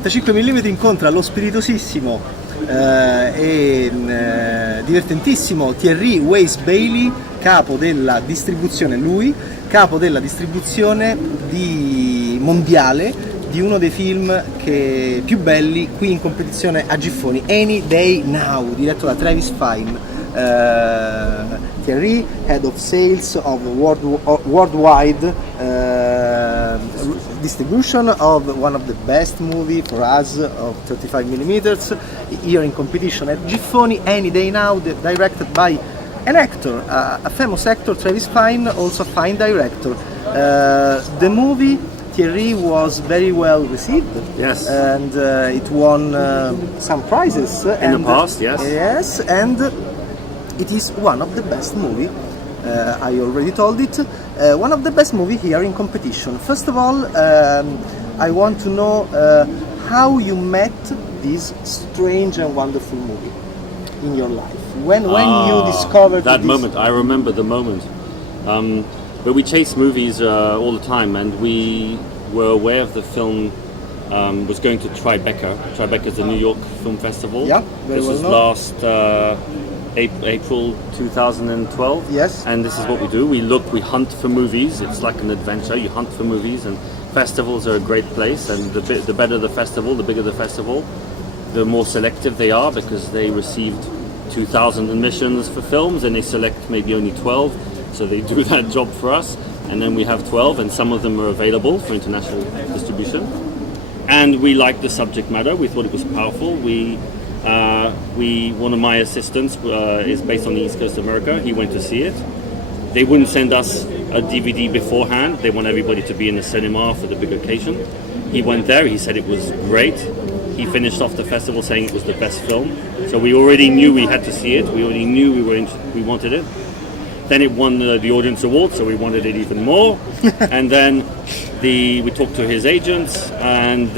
35 mm incontra lo spiritosissimo e divertentissimo Thierry Wase-Bailey, capo della distribuzione mondiale di uno dei film più belli qui in competizione a Giffoni, Any Day Now, diretto da Travis Fiennes. Thierry, head of sales of worldwide distribution of one of the best movie for us of 35 mm here in competition at Giffoni, Any Day Now, directed by an actor, a famous actor, Travis Fiennes, also a fine director. The movie Thierry was very well received. Yes. And it won some prizes in the past. Yes. Yes, and it is one of the best movie. I already told it. One of the best movie here in competition. First of all, I want to know how you met this strange and wonderful movie in your life. When you discovered that moment. I remember the moment. But we chase movies all the time, and we were aware of the film was going to Tribeca. Tribeca is the New York Film Festival. Yeah, very this well was known. last April 2012. Yes. And this is what we do. We hunt for movies. It's like an adventure. You hunt for movies, and festivals are a great place. And the better the festival, the bigger the festival, the more selective they are, because they received 2,000 admissions for films, and they select maybe only 12. So they do that job for us, and then we have 12, and some of them are available for international distribution. And we liked the subject matter. We thought it was powerful. One of my assistants is based on the East Coast of America. He went to see it. They wouldn't send us a DVD beforehand. They want everybody to be in the cinema for the big occasion. He went there. He said it was great. He finished off the festival saying it was the best film. So we already knew we had to see it. We already knew we wanted it. Then it won the Audience Award, so we wanted it even more. And then we talked to his agents, and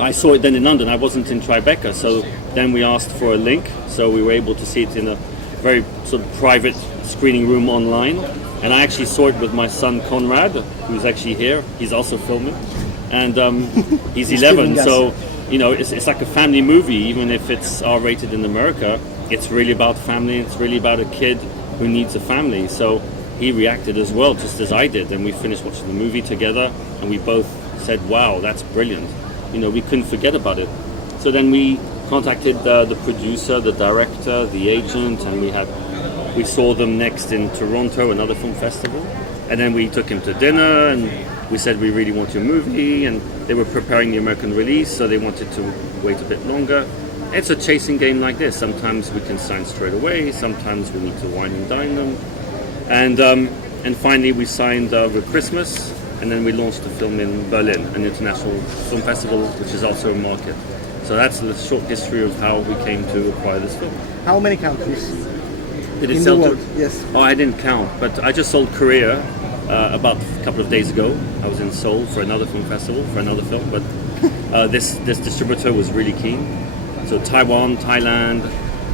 I saw it then in London. I wasn't in Tribeca, so then we asked for a link, so we were able to see it in a very sort of private screening room online. And I actually saw it with my son Conrad, who's actually here. He's also filming, and he's 11. So it's like a family movie, even if it's R-rated in America. It's really about family. It's really about a kid who needs a family. So he reacted as well, just as I did. And we finished watching the movie together, and we both said, "Wow, that's brilliant." We couldn't forget about it. So then we contacted the producer, the director, the agent, and we saw them next in Toronto, another film festival. And then we took him to dinner, and we said, "We really want your movie." And they were preparing the American release, so they wanted to wait a bit longer. It's a chasing game like this. Sometimes we can sign straight away. Sometimes we need to wine and dine them. And finally we signed over Christmas, and then we launched the film in Berlin, an international film festival, which is also a market. So that's the short history of how we came to acquire this film. How many countries Did it in sell the world? to? Yes. Oh, I didn't count, but I just sold Korea about a couple of days ago. I was in Seoul for another film festival, for another film, but this distributor was really keen. So Taiwan, Thailand,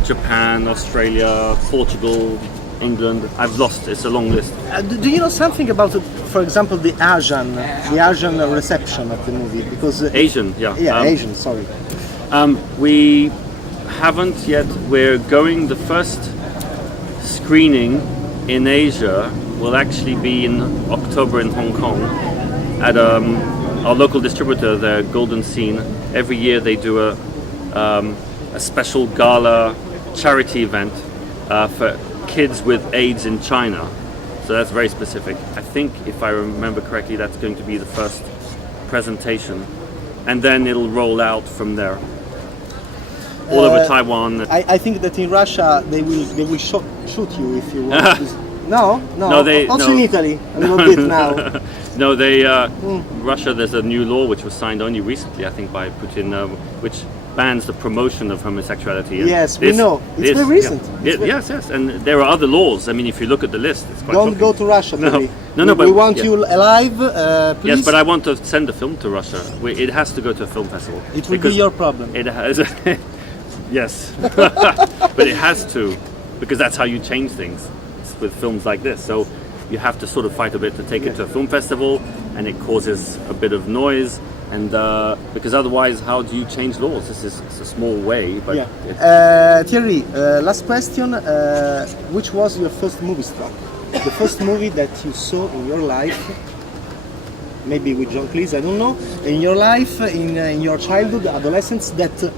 Japan, Australia, Portugal, England. I've lost. It's a long list. Do you know something about, for example, the Asian reception of the movie? Because Asian, yeah. Asian. Sorry. We haven't yet. We're going. The first screening in Asia will actually be in October in Hong Kong at our local distributor, the Golden Scene. Every year they do a special gala charity event for kids with AIDS in China. So that's very specific. I think, if I remember correctly, that's going to be the first presentation, and then it'll roll out from there. All over Taiwan. I think that in Russia they will shoot you if you want to. No. Also in Italy, a little bit now. No, Russia. There's a new law which was signed only recently, I think, by Putin, which bans the promotion of homosexuality. And yes, we know. It's very recent. Yeah, yes, and there are other laws. I mean, if you look at the list, it's quite Don't shocking. go to Russia, Thierry. No, we want you alive, please. Yes, but I want to send the film to Russia. It has to go to a film festival. It will be your problem. It has. Yes, but it has to, because that's how you change things with films like this. So you have to sort of fight a bit to take it to a film festival, and it causes a bit of noise. And because otherwise, how do you change laws? It's a small way, but yeah. Thierry, last question. Which was your first movie struck? The first movie that you saw in your life, maybe with John Cleese, I don't know, in your life, in your childhood, adolescence, that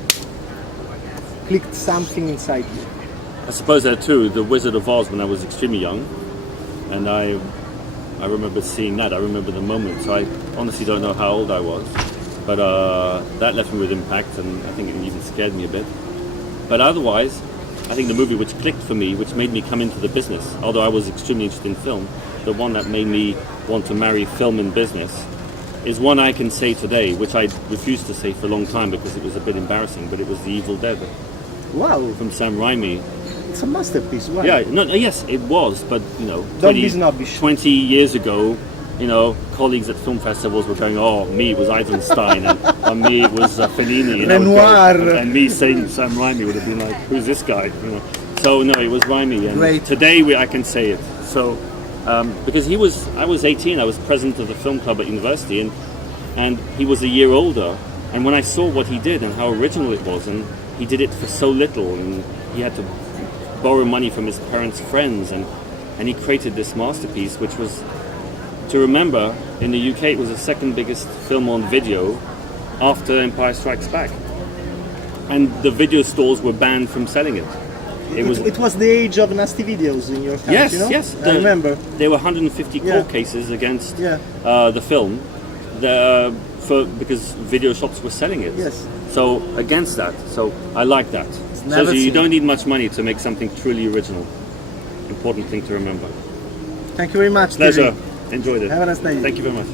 clicked something inside you? I suppose there are two. The Wizard of Oz when I was extremely young, and I remember seeing that. I remember the moment. So I honestly don't know how old I was, but that left me with impact, and I think it even scared me a bit. But otherwise, I think the movie which clicked for me, which made me come into the business, although I was extremely interested in film, the one that made me want to marry film and business, is one I can say today, which I refused to say for a long time because it was a bit embarrassing, but it was The Evil Dead. Wow. From Sam Raimi. It's a masterpiece. Wow. Yeah, no, yes, it was, but you know, Don't be snobbish. 20 years ago, you know, colleagues at film festivals were going, "Oh, me it was Eisenstein, and me it was Fellini," and, and me saying Sam Raimi would have been like, "Who's this guy?" You know. So no, it was Raimi, and Great. today I can say it. So because I was 18, I was president of the film club at university, and he was a year older, and when I saw what he did and how original it was, and he did it for so little, and he had to borrow money from his parents' friends, and he created this masterpiece, which was, to remember, in the UK it was the second biggest film on video after Empire Strikes Back, and the video stores were banned from selling it. It was the age of nasty videos in your country. Yes, you know? yes. I remember. There were 150 court cases against the film, because video shops were selling it. Yes. So against that. So I like that. So you don't need much money to make something truly original. Important thing to remember. Thank you very much. Pleasure. Thierry. Enjoyed it. Have a nice day. Thank you very much.